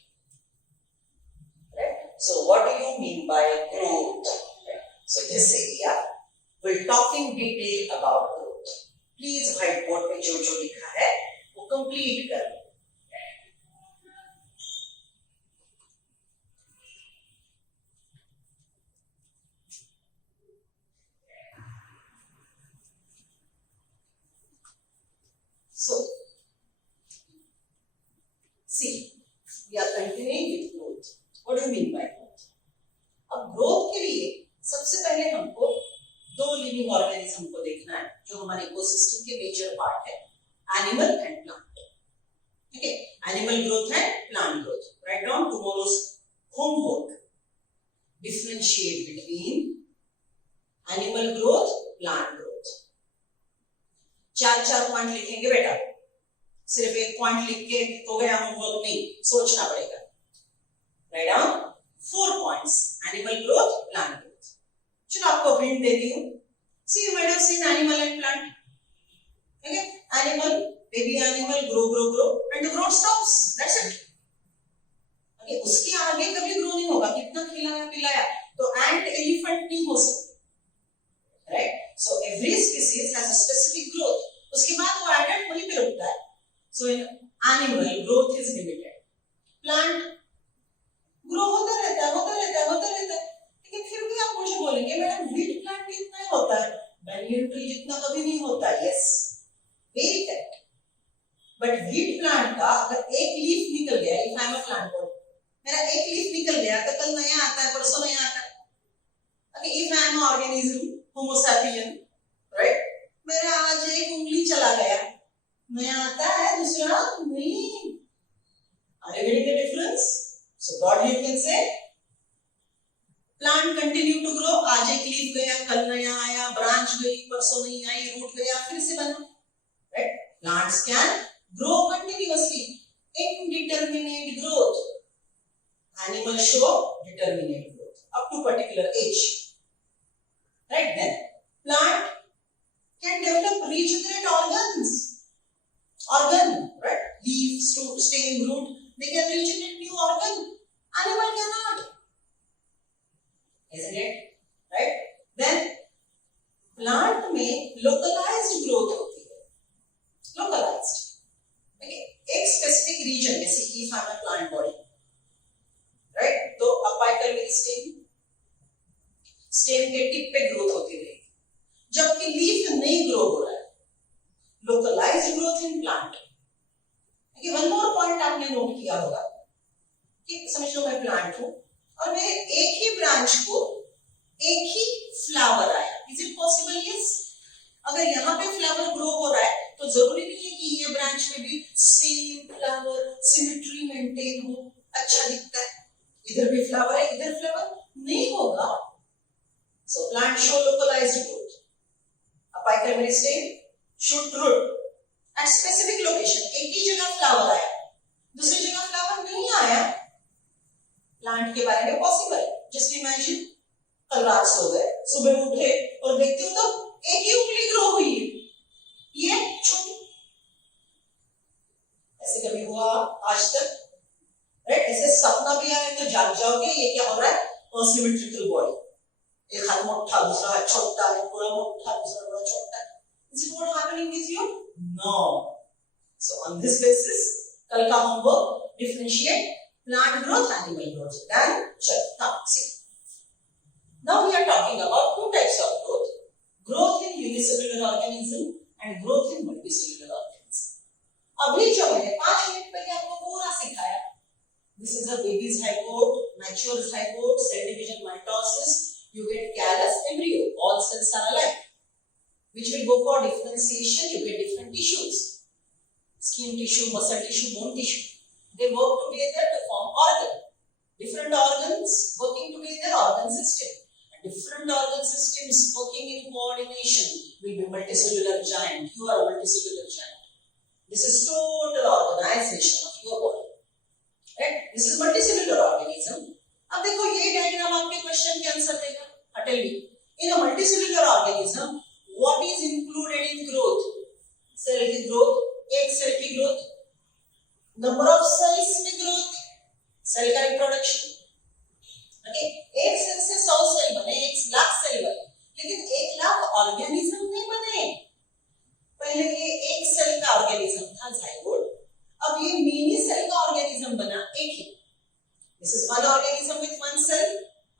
right? So what do you mean by growth? Right? So this area will talk in detail about growth. Please whiteboard पे जो जो लिखा है वो complete कर लो। So see, we are continuing with growth. What do you mean by growth? अब growth के लिए सबसे पहले हमको दो लिविंग ऑर्गेनिज्म को देखना है जो हमारे इकोसिस्टम के मेजर पार्ट है, एनिमल एंड प्लांट। ठीक है, एनिमल ग्रोथ है, plant growth. Write down tomorrow's homework, differentiate between animal growth, plant growth. चार पॉइंट लिखेंगे बेटा, सिर्फ एक पॉइंट लिख के हो गया होमवर्क नहीं, सोचना पड़ेगा। Right down 4 points, animal growth, plant growth. चलो आपको हिंट देती हूं। See you might have seen animal and plant, ठीक है। Animal, baby animal grow and the growth stops, that's it. Okay, उसके आगे कभी ग्रो नहीं होगा, कितना खिलाया पिलाया, तो एंट एलिफेंट नहीं हो सकते, right. So every species has a specific growth, उसके बाद वो एडल्ट वहीं पे रुकता है। So in animal growth is limited. Plant grow होता रहता है, लेकिन फिर भी आप मुझे बोलेंगे मैडम वीट प्लांट कितना ही होता है, banyan tree जितना कभी नहीं होता। Yes, very correct. But wheat plant का अगर एक लीफ निकल गया, if I am a plant pot, मेरा एक लीफ निकल गया तो कल नया आता है, परसों नया आता है। Okay, if I am an organism, Homo sapien, right? मेरा आज एक उंगली चला गया, नया आता है, दूसरा नहीं। Are you getting the difference? So broadly you can say plant continue to grow, आज एक लीफ गया, कल नया आया, ब्रांच गई, परसों नहीं आई, रूट गया, फिर से बना, right? Plants can grow continuously, indeterminate growth. Animals show determinate growth up to particular age, right? Then plant can develop regenerate organ, right? Leaf, stem, root, they can regenerate new organ. Animal cannot, isn't it? Right? Then plant में localized growth होती है, localized, okay? एक specific region, जैसे if I'm a plant body, right? तो apical meristem, stem के tip पे growth होती रहेगी, जबकि लीफ नहीं ग्रो हो रहा है। Localized growth in plant. Okay, one more point आपने नोट किया होगा कि समझ लो मैं प्लांट हूं और मेरे एक ही ब्रांच को एक ही फ्लावर आया। Is it possible? Yes. अगर यहाँ पे फ्लावर ग्रो हो रहा है तो जरूरी नहीं है कि ये ब्रांच में भी सेम फ्लावर, सिमेट्री मेंटेन हो, अच्छा दिखता है। इधर भी फ्लावर है, इधर फ्लावर नहीं होगा। So plant show localized growth. Apical meristem, shoot root at specific location. एक ही जगह फ्लावर आया, दूसरी जगह फ्लावर नहीं आया। प्लांट के बारे में पॉसिबल, जस्ट इमेजिन कल रात सो गए, सुबह उठे और देखते हो तो एक ही उंगली ग्रो हुई है, ये छोटी। ऐसे कभी हुआ आज तक? राइट, ऐसे सपना भी आए तो जाग जाओगे ये क्या हो रहा है, असिमेट्रिकल बॉडी, एक हाथ मोटा दूसरा हाथ छोटा, एक पूरा मोटा दूसरा पूरा छोटा। Is it what happening with you? No. So on this basis, कल का homework, differentiate plant growth, animal growth. Then check. Now see. Now we are talking about two types of growth: growth in unicellular organism and growth in multicellular organism. अभी जो मैंने 5 minute पहले आपको पूरा सिखाया, this is a baby's zygote, mature zygote, cell division, mitosis. You get callus, embryo. All cells are alike. Which will go for differentiation, you get different tissues. skin tissue, muscle tissue, bone tissue. They work together to form organ. Different organs working together, organ system. Different organ systems working in coordination will be multicellular giant. You are a multicellular giant. This is total organization of your body. Right? This is multicellular organism. अब देखो ये diagram आपके question के answer देगा. Tell me, in a multicellular organism, what is included in growth? Cell की growth, एक cell की growth, number of cells में growth, cell का reproduction. एक सेल से 100 सेल बने, 1 लाख सेल बने, लेकिन 1 लाख ऑर्गेनिज्म नहीं बने. पहले ये एक सेल का ऑर्गेनिज्म था जाइगोट, अब ये मिनी सेल का ऑर्गेनिज्म बना एक ही. This is one organism with one cell.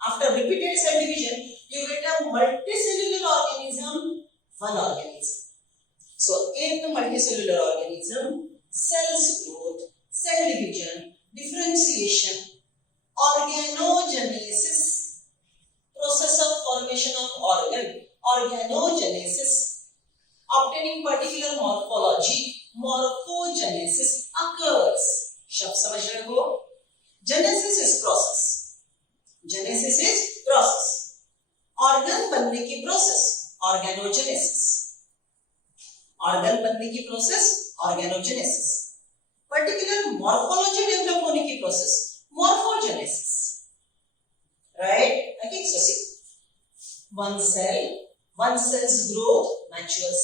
After repeated cell division, you get a multicellular organism, one organism. So in the multicellular organism, cells growth, cell division, differentiation, organogenesis, process of formation of organ, organogenesis, obtaining particular morphology, morphogenesis occurs. शब्द समझ रहे हो? Genesis is process. Genesis is process. Organ बनने की process, organogenesis. Organ बनने की process, organogenesis. Particular morphology develop होने की process, morphogenesis. Right? Okay, so see, one cell's growth, mature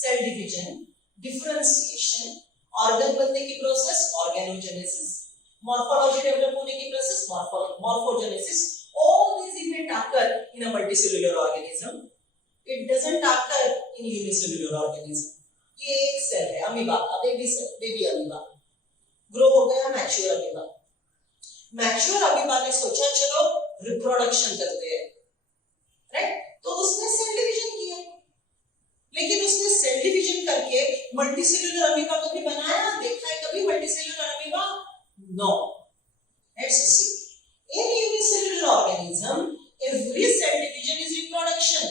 cell division, differentiation, organ बनने की process, organogenesis, morphology develop होने की process, morphogenesis. All these events occur in a multicellular organism. It doesn't occur in unicellular organism. ये एक cell है amoeba का, baby amoeba. Grow हो गया मैच्योर अमीबा. मैच्योर अमीबा ने सोचा चलो रिप्रोडक्शन करते हैं, राइट? तो उसने सेल डिवीजन किया, लेकिन उसने सेल डिवीजन करके मल्टीसेल्युलर अमीबा कभी बनाया, देखा है कभी multicellular amoeba? No. Let's see. In unicellular organism, every cell division is reproduction.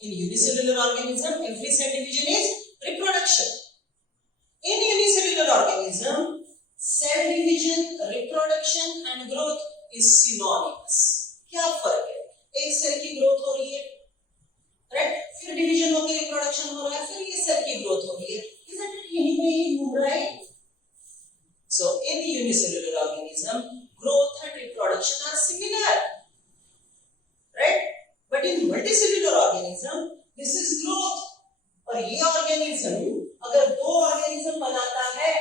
In unicellular organism, every cell division is reproduction. In unicellular organism, cell division, reproduction and growth is synonymous. क्या फर्क है? एक cell की growth हो रही है, right? फिर division होकर रिप्रोडक्शन हो रहा है, फिर ये सेल की ग्रोथ हो रही है. Isn't it यही में ही घूम रहा है? So in the unicellular organism, growth and reproduction are similar, right? But in multicellular organism, this is growth. और ये ऑर्गेनिज्म अगर दो ऑर्गेनिज्म बनाता है,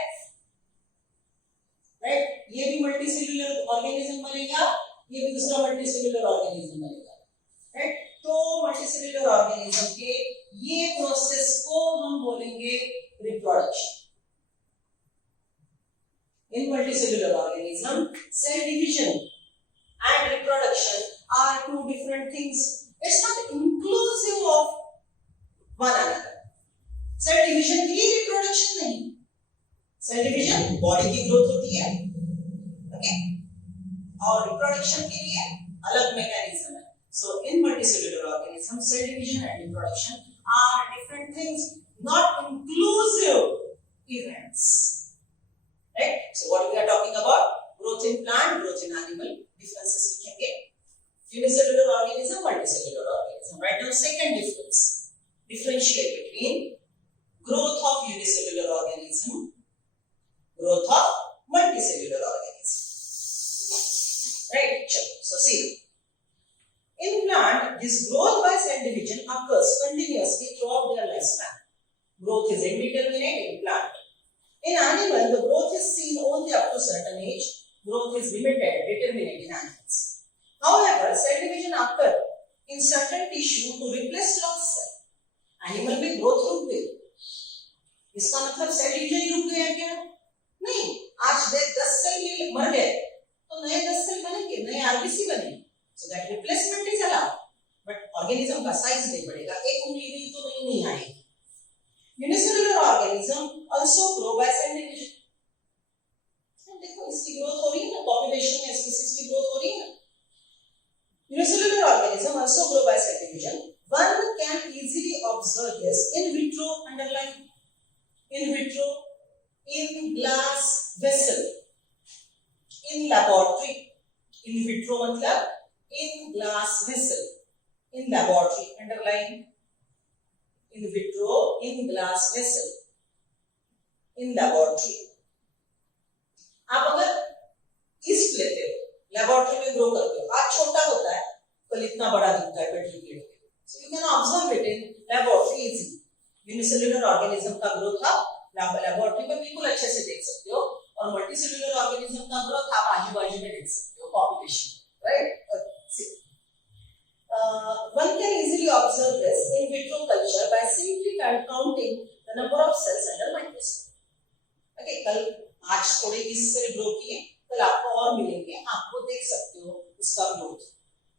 राइट? ये भी मल्टीसेल्युलर ऑर्गेनिज्म बनेगा, ये भी दूसरा मल्टीसेल्युलर ऑर्गेनिज्म बनेगा, राइट? तो मल्टीसेल्युलर ऑर्गेनिज्म के ये प्रोसेस को हम बोलेंगे reproduction. In multicellular organism, cell division and reproduction are two different things. It's not inclusive of one another. Cell division के लिए reproduction नहीं. Cell division body की growth होती है, okay? और reproduction के लिए अलग mechanism है. So in multicellular organism, cell division and reproduction are different things, not inclusive events. Right? So what we are talking about? Growth in plant, growth in animal. Differences लिखेंगे. Unicellular organism, multicellular organism. Right now, second difference. Differentiate between growth of unicellular organism, growth of multicellular organism. Right? So see. In plant, this growth by cell division occurs continuously throughout their lifespan. Growth is indeterminate in plant. In animal, the growth is seen only up to certain age. Growth is limited, determinate in animals. However, cell division occurs in certain tissue to replace lost cell. Animal में growth रुक गई. इसका मतलब cell division ही रुक गया क्या? नहीं. आज 10 सेल मर गए, तो नए 10 सेल बनेंगे, नए RBC बनेंगे. So that replacement is allowed. But organism का size नहीं बढ़ेगा. एक उंगली भी तो नहीं आएगी. Unicellular organism also grow by cell division. देखो इसकी ग्रोथ हो रही है ना, पॉपुलेशन में स्पीशीज की ग्रोथ हो रही है ना. Unicellular organism also grow by cell division. One can easily observe this in vitro. Underline in vitro. in glass vessel in laboratory. In vitro मतलब in glass vessel in laboratory. Underline in vitro in glass vessel in laboratory. आप अगर east लेते हो, laboratory में grow करते हो, आज छोटा होता है कल इतना बड़ा दिखता है पेट्री प्लेट में. So you can observe it in laboratory easily. Unicellular organism का ग्रोथ आप लेबोरेटरी में बिल्कुल अच्छे से देख सकते हो, और मल्टीसेल्युलर ऑर्गेनिज्म का ग्रोथ आप आजू बाजू में देख सकते हो population, right. One can easily observe this in vitro culture by simply counting the number of cells under microscope. Okay, कल आज थोड़े इससे ग्रो किए, कल आपको और मिलेंगे, आपको देख सकते हो उसका ग्रोथ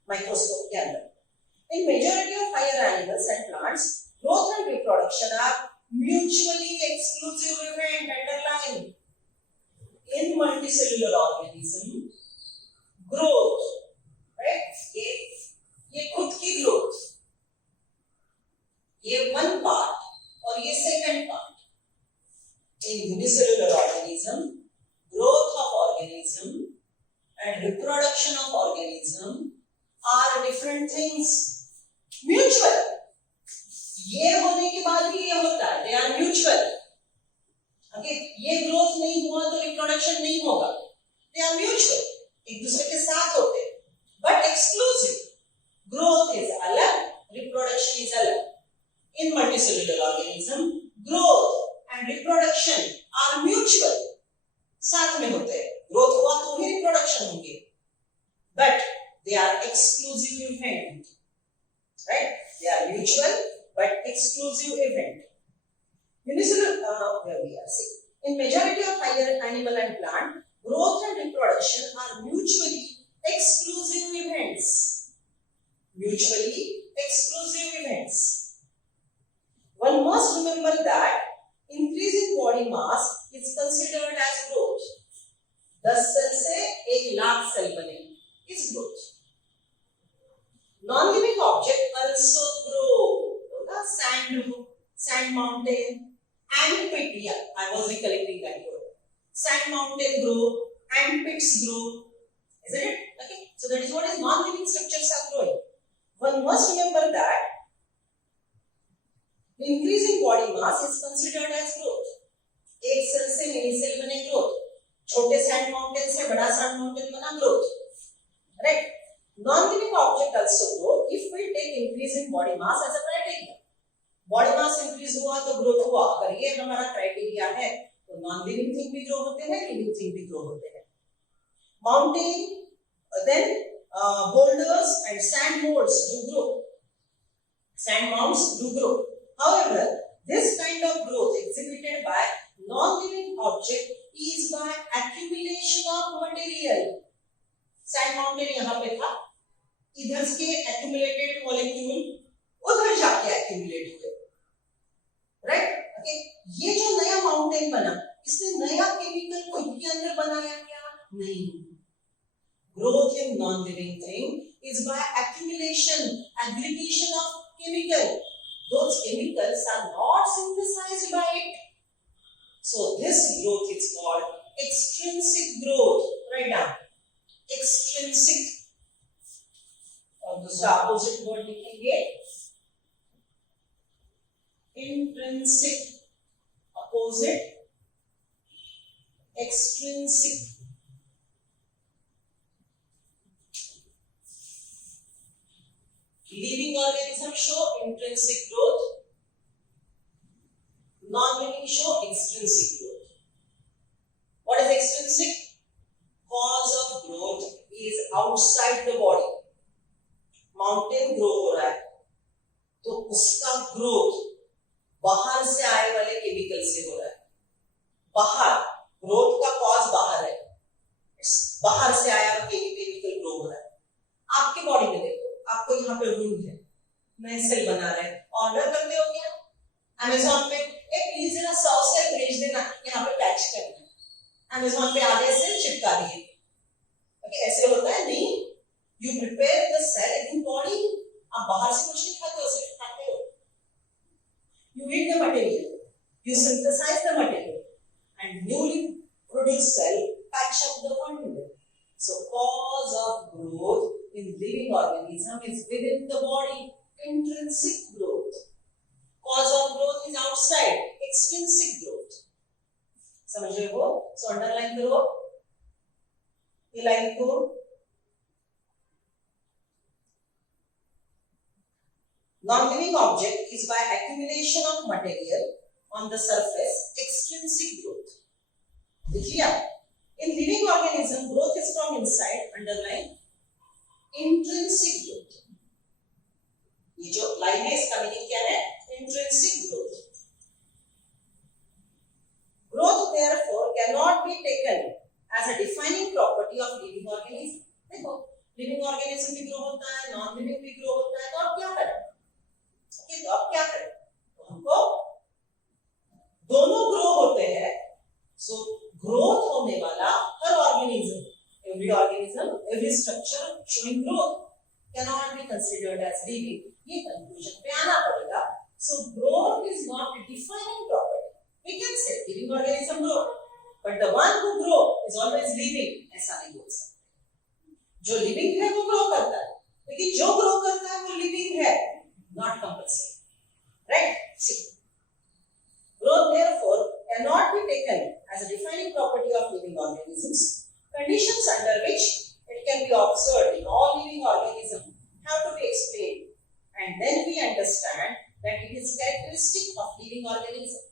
माइक्रोस्कोप के अंदर. In majority of higher animals and plants, growth and reproduction are mutually exclusive event. Underline. In multicellular organism, growth, right? ये खुद की ग्रोथ, ये वन पार्ट और ये second part. In unicellular organism, growth of organism and reproduction of organism are different things. Mutual. ये होने के बाद ही ये होता है. They are mutual. Okay, ये ग्रोथ नहीं हुआ तो रिप्रोडक्शन नहीं होगा. They are mutual. एक दूसरे के साथ होते हैं. But exclusive. Growth is अलग, reproduction is अलग. In multicellular organism, growth and reproduction are mutual. साथ में होते हैं. Growth हुआ तो ही reproduction होंगे. But they are exclusive event. Right? They are mutual but exclusive event. Unicellular, where we are. See, in majority of higher animal and plant, growth and reproduction are mutually exclusive events. Mutually exclusive events. One must remember that increasing body mass is considered as growth. 10 cell से 1,00,000 cell बने is growth. Non-living object also grow. Sand mountain and pit. Yeah, I was recollecting that word. Sand mountain grow and pits grow. Isn't it? Okay. So that is what is non-living structures are growing. One must remember that increasing body mass is considered as growth. एक cell से mini cell बने growth. छोटे sand mountain से बड़ा sand mountain बना growth. Right? Non-living object also grow if we take increase in body mass as a criteria. Body mass increase हुआ तो growth हुआ. अगर ये हमारा criteria है तो non-living thing भी grow होते हैं, living thing भी grow होते हैं. Mountain, then boulders and sand mounds do grow. Sand mounds do grow. However, this kind of growth exhibited by non-living object is by accumulation of material. Sand mountain यहाँ पे था, इधर से accumulated molecule उधर जाके accumulate हुए, right? Okay, ये जो नया mountain बना, इसने नया chemical खुद के अंदर बनाया क्या? नहीं. Growth in non-living thing is by accumulation, aggregation of chemical. Those chemicals are not synthesized by it. So this growth is called extrinsic growth. Write down. Extrinsic. और दूसरा opposite word लिखेंगे. Intrinsic. Opposite. Extrinsic. Living organisms show intrinsic growth. Non-living show extrinsic growth. What is extrinsic? Cause of growth is outside the body. Mountain grow हो रहा है, तो उसका growth बाहर से आए वाले केमिकल से हो रहा है. बाहर growth का cause बाहर है, बाहर से आया हुआ केमिकल ग्रो हो रहा है. आपके बॉडी में देखो, आपको यहाँ पे वुंड है, नए सेल बना रहे हैं, ऑर्डर करते हो क्या अमेज़न पे? प्लीज जरा 100 सेल भेज देना, यहाँ पे पैच करना है. अमेज़न पे आधे सेल चिपका दिए. ओके, ऐसे होता है नहीं. You prepare the cell in body. आप बाहर से कुछ नहीं खाते हो, सिर्फ खाते हो. You eat the material, you synthesise the material and newly produced cell patch up the continuum. So cause of growth in living organism is within the body, intrinsic growth. Cause of growth is outside, extrinsic growth. समझ रहे हो? So underline करो, ये line को. Non-living object is by accumulation of material on the surface, extrinsic growth. देखिए, in living organism, growth is from inside, underline, intrinsic growth. ये जो line है इसका मीनिंग क्या है? Intrinsic growth. Growth therefore cannot be taken as a defining property of living organism. देखो, living organism भी grow होता है, non-living भी grow होता है, तो अब क्या करें? तो अब क्या करें? तो हमको दोनों ग्रो होते हैं. सो ग्रोथ होने वाला हर organism, every structure showing growth cannot be considered as living. ये कंक्लूजन पे आना पड़ेगा. So growth is not a defining property. We can say living organism grow, but the one who grow is always living. ऐसा नहीं बोल सकते. जो living है वो grow करता है, लेकिन जो grow करता है वो living है. Not compulsory. Right? See. Growth therefore cannot be taken as a defining property of living organisms. Conditions under which it can be observed in all living organisms have to be explained, and then we understand that it is characteristic of living organism.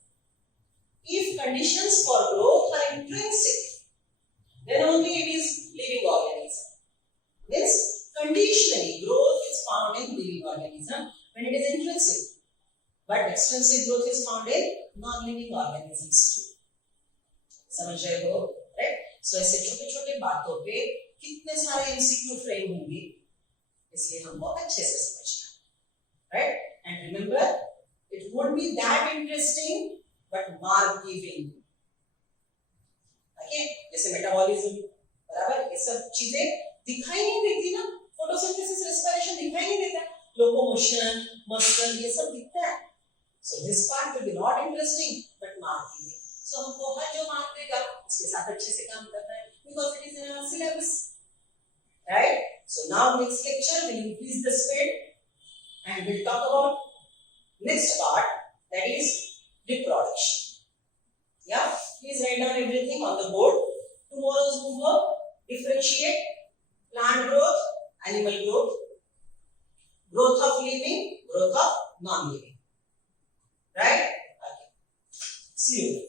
If conditions for growth are intrinsic, then only it is living organism. Means conditionally growth is found in living organism when it is intrinsic, but extrinsic growth is found in non-living organisms too. समझ रहे हो? Right? So ऐसे छोटे-छोटे बातों पे कितने सारे MCQ frame होंगे, इसलिए हमको अच्छे से समझना है. Right? And remember, it won't be that interesting, but mark giving. Okay? जैसे मेटाबॉलिज्म, बराबर, ये सब चीजें दिखाई नहीं देती ना. फोटोसिंथेसिस, रेस्पिरेशन दिखाई नहीं देता. लोकोमोशन, मसल, ये सब दिखता है. So this part will be not interesting, but mark giving. So हमको हर जो मार्क देगा उसके साथ अच्छे से काम करना है, because it is in our syllabus. Right? So now next lecture we will increase the speed and we'll talk about next part, that is reproduction. Yeah? Please write down everything on the board. Tomorrow's homework: differentiate plant growth, animal growth, growth of living, growth of non-living. Right? Okay. See you.